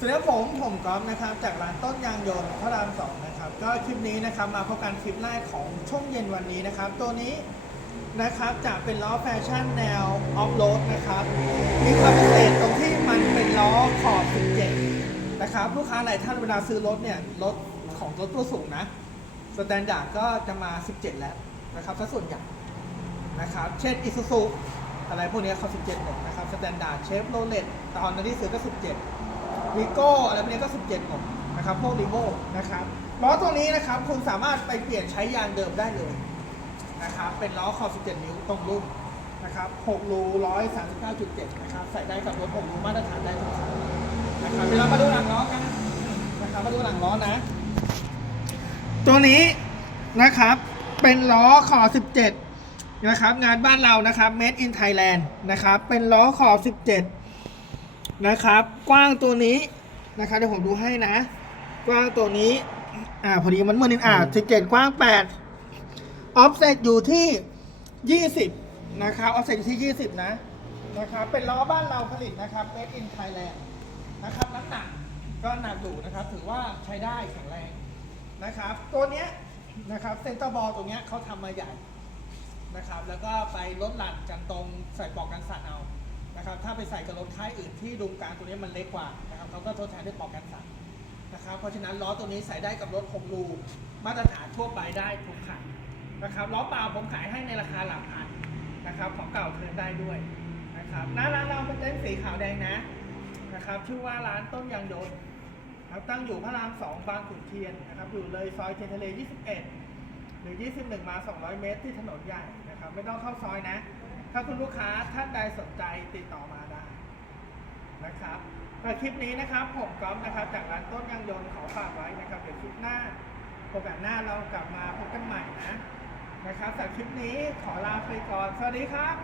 สวัสดีครับผมผมก๊อฟนะครับจากร้านต้นยางยนต์พระรามสองนะครับก็คลิปนี้นะครับมาพบกันคลิปแรกของช่วงเย็นวันนี้นะครับ ตัวนี้นะครับจะเป็นล้อแฟชั่นแนวออฟโรดนะครับมีความพิเศษตรงที่มันเป็นล้อขอบ17นะครับลูกค้าหลายท่านเวลาซื้อรถเนี่ยรถของรถตัวสูงนะสแตนดาร์ดก็จะมา 17 แล้วนะครับถ้าส่วนใหญ่นะครับเช่นอิซูซูอะไรพวกนี้เขา17หมดนะครับสแตนดาร์ดเชฟโรเลตตอนนั้นที่ซื้อก็ 17 วีโก้อะไรพวกนี้ก็17หมดนะครับพวกรีโวนะครับล้อตัวนี้นะครับคุณสามารถไปเปลี่ยนใช้ยางเดิมได้เลยนะครับเป็นล้อขอบ17 นิ้วตรงรุ่นนะครับ6รู139.7นะครับใส่ได้กับรถ6รูมาตรฐานได้ทุกคันนะครับเวเรามาดูหลังล้อกันนะครับมาดูหลังล้อนะ ตัวนี้นะครับเป็นล้อขอบ17นะครับงานบ้านเรานะครับ made in Thailand นะครับเป็นล้อขอบ17 นะครับ กว้างตัวนี้นะครับเดี๋ยวผมดูให้นะ กว้างตัวนี้ อ่าพอดีมันเมื่อนิดอ่า17กว้าง8ออฟเซตอยู่ที่20นะครับออฟเซตอยู่ที่20นะนะครับเป็นล้อบ้านเราผลิตนะครับ made in Thailand นะครับน้ำหนักก็หนักอยู่นะครับ ถือว่าใช้ได้แข็งแรงนะครับ ตัวเนี้ยนะครับเซนเตอร์บอลตัวเนี้ยเขาทำมาใหญ่นะครับ แล้วก็ไปลดหลั่นกันตรงใส่ปลอกกันสั่นเอานะครับถ้า ไปใส่กับรถค่ายอื่นที่ดุมกางตัวนี้มันเล็กกว่านะครับเขาก็ทดแทนด้วยปอกกันสั่นนะครับเพราะฉะนั้นล้อตัวนี้ใส่ได้กับรถ6รูมาตรฐานทั่วไปได้ทุกคันนะครับล้อเปล่าผมขายให้ในราคาหลักพันนะครับของเก่าเทินได้ด้วยนะครับหน้าร้านเราเป็นเต็นท์สีขาวแดงนะนะครับชื่อว่าร้านต้นยางยนต์ครับตั้งอยู่พระราม2บางขุนเทียนนะครับอยู่เลยซอยเทียนทะเล 21 หรือ 21 มา 200 เมตรที่ถนนใหญ่นะครับ ไม่ต้องเข้าซอยนะ ถ้าคุณลูกค้าท่านใดสนใจติดต่อมาได้นะครับแต่คลิปนี้นะครับ ผมก๊อฟนะครับ จากร้านต้นยางยนต์ขอฝากไว้นะครับ เดี๋ยวคลิปหน้าโอกาสหน้าเรากลับมาพบกันใหม่นะนะครับสำหรับคลิปนี้ขอลาไปก่อน สวัสดีครับ